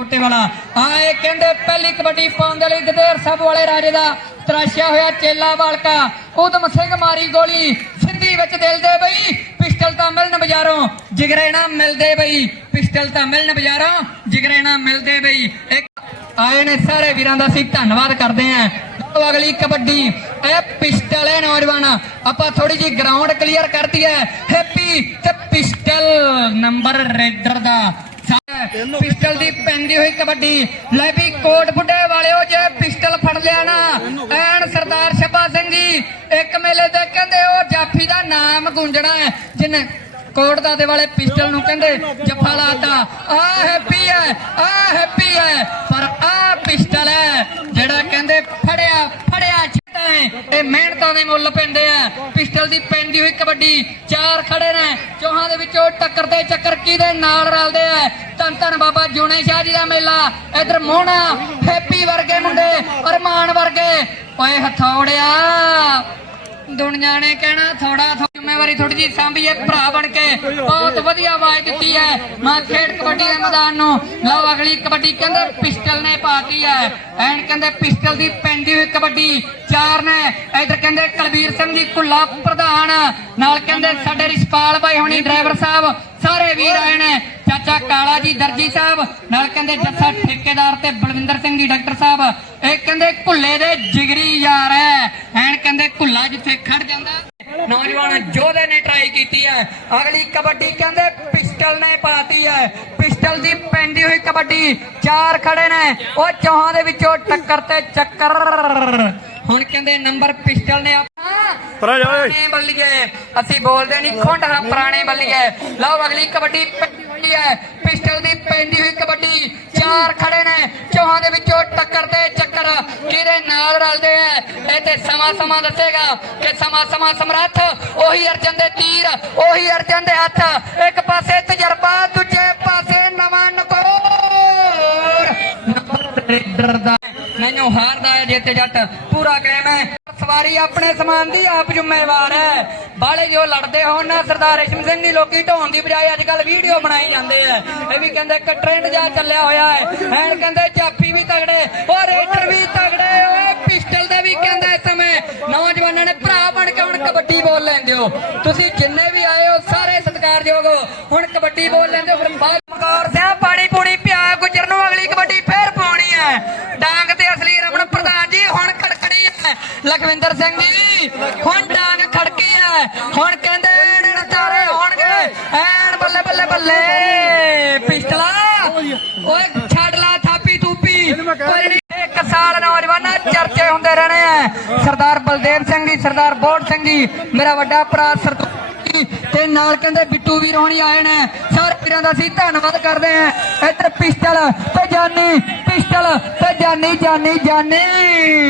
ਕੋਟੇ ਵਾਲਾ ਆਏ ਕਹਿੰਦੇ ਪਹਿਲੀ ਕਬੱਡੀ ਪਾਉਣ ਦੇ ਲਈ ਗਦੇਰ ਸਭ ਵਾਲੇ ਰਾਜੇ ਦਾ ਤਰਾਸ਼ਿਆ ਹੋਇਆ ਚੇਲਾ ਵਾਲਕਾ। ਉਦਮ ਸਿੰਘ ਮਾਰੀ ਗੋਲੀ। ਸਿੱਧੀ ਵਿੱਚ ਦਿਲ ਦੇ ਬਈ, ਪਿਸਟਲ ਤਾਂ ਮਿਲਣ ਬਾਜ਼ਾਰੋਂ। ਜਿਗਰੇ ਨਾ ਮਿਲਦੇ ਬਈ, ਪਿਸਟਲ ਤਾਂ ਮਿਲਣ ਬਾਜ਼ਾਰੋਂ। ਜਿਗਰੇ ਨਾ ਮਿਲਦੇ ਬਈ। ਆਏ ਨੇ ਸਾਰੇ ਵੀਰਾਂ ਦਾ ਅਸੀਂ ਧੰਨਵਾਦ ਕਰਦੇ ਆਂ ਅਗਲੀ ਕਬੱਡੀ। ਇਹ ਪਿਸਟਲ ਹੈ ਨੌਜਵਾਨ। ਆਪਾਂ ਥੋੜੀ ਜੀ ਗਰਾਊਂਡ ਕਲੀਅਰ ਕਰਤੀ ਹੈ। ਹੈਪੀ ਤੇ ਪਿਸਟਲ ਨੰਬਰ ਰੇਡਰ ਦਾ। ਪਿਸਟਲ ਦੀ ਪੈਂਦੀ ਹੋਈ ਕਬੱਡੀ। ਲੈ ਵੀ ਕੋਟ ਬੁੱਢੇ ਵਾਲਿਓ, ਜੇ ਪਿਸਟਲ ਫੜ ਲਿਆ ਨਾ, ਐਨ ਸਰਦਾਰ ਸ਼ਬਾ ਸਿੰਘ ਜੀ, ਇੱਕ ਮੇਲੇ ਤੇ ਕਹਿੰਦੇ ਉਹ ਜਾਫੀ ਦਾ ਨਾਮ ਗੂੰਜਣਾ ਹੈ, ਜਿਨੇ ਕੋਟ ਦਾ ਦੇ ਵਾਲੇ ਪਿਸਟਲ ਨੂੰ ਕਹਿੰਦੇ, ਜੱਫਾ ਲਾਤਾ। ਆ ਹੈਪੀ ਆ ਹੈਪੀ ਹੈ ਪਰ ਆ ਪਿਸਟਲ ਹੈ ਜਿਹੜਾ ਕਹਿੰਦੇ ਫੜਿਆ ਫੜਿਆ ਚਿੱਟਾ ਹੈ ਮਿਹਨਤਾਂ ਦੇ ਮੁੱਲ ਪੈਂਦੇ ਆ। ਪਿਸਟਲ ਦੀ ਪੈਂਦੀ ਹੋਈ ਕਬੱਡੀ, ਚਾਰ ਖੜੇ ਨੇ। ਚੋਹਾਂ ਦੇ ਵਿੱਚੋਂ ਟੱਕਰ ਤੇ ਚੱਕਰ ਕਿਹਦੇ ਨਾਲ ਰਲਦੇ ਆ। ਧੰਨ ਧੰਨ ਬਾਬਾ ਜੂਨੇ ਸ਼ਾਹ ਜੀ ਦਾ ਮੇਲਾ। ਇਧਰ ਮੋਹਣਾ ਹੈਪੀ ਵਰਗੇ ਮੁੰਡੇ, ਅਰਮਾਨ ਵਰਗੇ। ਓਏ ਹਥੌੜਿਆ। ਦੁਨੀਆ ਨੇ ਕਹਿਣਾ ਥੋੜਾ ਥੋੜੀ ਜ਼ਿੰਮੇਵਾਰੀ ਥੋੜੀ ਜੀ ਸਾਂਭੀਏ ਭਰਾ ਬਣ ਕੇ। ਬਹੁਤ ਵਧੀਆ ਆਵਾਜ਼ ਦਿੱਤੀ ਹੈ। ਮਾਂ ਖੇਡ ਕਬੱਡੀ ਦੇ ਮੈਦਾਨ ਨੂੰ। ਲਓ ਅਗਲੀ ਕਬੱਡੀ, ਕਹਿੰਦੇ ਪਿਸਟਲ ਨੇ ਪਾਤੀ ਹੈ। ਐਨ ਕਹਿੰਦੇ ਪਿਸਟਲ ਦੀ ਪੈਂਦੀ ਹੋਈ ਕਬੱਡੀ। ਚਾਰ ਨੇ। ਇਧਰ ਕਹਿੰਦੇ ਕੁਲਵੀਰ ਸਿੰਘ ਜੀ, ਕੁੱਲਾ ਪ੍ਰਧਾਨ। ਨਾਲ ਕਹਿੰਦੇ ਸਾਡੇ ਰਿਸ਼ਪਾਲ ਭਾਈ ਹੁਣੀ, ਡਰਾਈਵਰ ਸਾਹਿਬ। ਸਾਰੇ ਵੀਰ ਆਏ ਨੇ। ਚਾਚਾ ਕਾਲਾ ਜੀ, ਦਰਜੀ ਸਾਹਿਬ। ਨਾਲ ਕਹਿੰਦੇ ਜੱਸਾ ਠੇਕੇਦਾਰ ਤੇ ਬਲਵਿੰਦਰ ਸਿੰਘ ਜੀ, ਡਾਕਟਰ ਸਾਹਿਬ। ਇਹ ਕਹਿੰਦੇ ਕੁੱਲੇ ਦੇ ਜਿਗਰੀ ਯਾਰ ਹੈ। ਐਨ ਕਹਿੰਦੇ ਕੁੱਲਾ ਜਿੱਥੇ ਖੜ ਜਾਂਦਾ। ਨੌਜਵਾਨ ਜੋਧੇ ਨੇ ਟਰਾਈ ਕੀਤੀ ਹੈ। ਅਗਲੀ ਕਬੱਡੀ ਕਹਿੰਦੇ ਪਿਸਟਲ ਨੇ ਪਾਤੀ ਹੈ। ਪਿਸਟਲ ਦੀ ਪੈਂਦੀ ਹੋਈ ਕਬੱਡੀ ਚਾਰ ਖੜੇ ਨੇ। ਉਹ ਚੌਹਾਂ ਦੇ ਵਿੱਚੋਂ ਟੱਕਰ ਤੇ ਚੱਕਰ। ਹੁਣ ਕਹਿੰਦੇ ਨੰਬਰ ਪਿਸਟਲ ਨੇ ਪਰਾਂ ਜਾ ਓਏ। ਪੁਰਾਣੇ ਬੱਲੀਏ ਅਸੀਂ ਬੋਲਦੇ ਨਹੀਂ ਖੁੰਡ ਹਾਂ ਪੁਰਾਣੇ ਬੱਲੀਏ ਲਓ ਅਗਲੀ ਕਬੱਡੀ ਪੈਂਦੀ ਹੈ ਪਿਸਟਲ ਦੀ ਪੈਂਦੀ ਹੋਈ ਕਬੱਡੀ ਚਾਰ ਖੜੇ ਨੇ। ਚੌਹਾਂ ਦੇ ਵਿੱਚੋਂ ਟੱਕਰ ਤੇ ਨਾਲ ਰਲਦੇ ਐ ਇਹ ਤੇ ਸਮਾਂ ਸਮਾਂ ਦੱਸੇਗਾ ਕਿ ਸਮਾਂ ਸਮਾਂ ਸਮਰੱਥ, ਉਹੀ ਅਰਜਨ ਦੇ ਤੀਰ, ਉਹੀ ਅਰਜਨ ਦੇ ਹੱਥ। ਇੱਕ ਪਾਸੇ ਤਜਰਬਾ, ਦੂਜੇ ਪਾਸੇ ਨਵਾਂ ਨਕੋਰ। ਨੰਬਰ ਦਾ ਮੈਨੂੰ ਹਾਰਦਾ ਹੈ ਜਿੱਤੇ ਜੱਟ। ਪੂਰਾ ਕਾਇਮ ਹੈ। ਸਵਾਰੀ ਆਪਣੇ ਸਮਾਨ ਦੀ ਆਪ ਜ਼ਿੰਮੇਵਾਰ ਹੈ। ਬਾਲੇ ਜੋ ਲੜਦੇ ਹੋਣ ਨਾ, ਸਰਦਾਰ ਰੇਸ਼ਮ ਸਿੰਘ ਦੀ ਲੋਕੀ ਢੋਣ ਦੀ ਬਜਾਏ ਅੱਜ ਕੱਲ ਵੀਡੀਓ ਬਣਾਈ ਜਾਂਦੇ ਆ। ਇਹ ਵੀ ਕਹਿੰਦੇ ਇੱਕ ਟ੍ਰੈਂਡ ਜਾ ਚੱਲਿਆ ਹੋਇਆ ਹੈ। ਐਨ ਕਹਿੰਦੇ ਜਾਫੀ ਵੀ ਤਗੜੇ ਉਹ ਰੇਡਰ ਵੀ ਤਗੜੇ ਓਏ ਪਿਸਟਲ ਦੇ ਵੀ ਕਹਿੰਦੇ ਇਸ ਸਮੇਂ ਨੌਜਵਾਨਾਂ ਨੇ ਭਰਾ ਬਣ ਕੇ ਹੁਣ ਕਬੱਡੀ ਬੋਲ ਲੈਂਦੇ ਹੋ। ਤੁਸੀਂ ਜਿੰਨੇ ਵੀ ਆਏ ਹੋ, ਸਾਰੇ ਸਤਿਕਾਰਯੋਗ ਹੁਣ ਕਬੱਡੀ ਬੋਲ ਲੈਂਦੇ ਹੋ, ਫਿਰ ਬਾਅਦ ਸਿਆ ਪਾਣੀ ਪੂਣੀ ਪਿਆ ਗੁਜਰ ਨੂੰ ਅਗਲੀ ਕਬੱਡੀ ਫੇਰ ਪਾਉਣੀ ਹੈ। ਡਾਂਗ ਤੇ ਅਸਲੀ ਰਮਣ ਪ੍ਰਧਾਨ ਜੀ, ਹੁਣ ਖੜਕਣੀ ਹੈ। ਲਖਵਿੰਦਰ ਸਿੰਘ ਜੀ, ਹੁਣ ਡਾਂਗ ਖੜਕੀ ਹੈ। ਹੁਣ ਕਹਿੰਦੇ ਨਜ਼ਾਰੇ ਹੋਣਗੇ। ਐਨ ਬੱਲੇ ਬੱਲੇ ਬੱਲੇ। ਪਿਸਟਲਾ ਓਏ ਸਾਲ ਨੌਜਵਾਨਾਂ ਚਰਚੇ ਹੁੰਦੇ ਰਹਿਣੇ ਆ। ਸਰਦਾਰ ਬਲਦੇਵ ਸਿੰਘ ਜੀ, ਸਰਦਾਰ ਬੋੜ ਸਿੰਘ ਜੀ, ਮੇਰਾ ਵੱਡਾ ਭਰਾ ਸਰਦੂਲ ਤੇ ਨਾਲ ਕਹਿੰਦੇ ਬਿੱਟੂ ਵੀਰ ਹੋਣੀ ਆਏ ਨੇ। ਸਾਰੇ ਵੀਰਾਂ ਦਾ ਅਸੀਂ ਧੰਨਵਾਦ ਕਰਦੇ ਆ। ਇੱਧਰ ਪਿਸਟਲ ਤੇ ਜਾਨੀ, ਪਿਸਟਲ ਤੇ ਜਾਨੀ ਜਾਨੀ ਜਾਨੀ।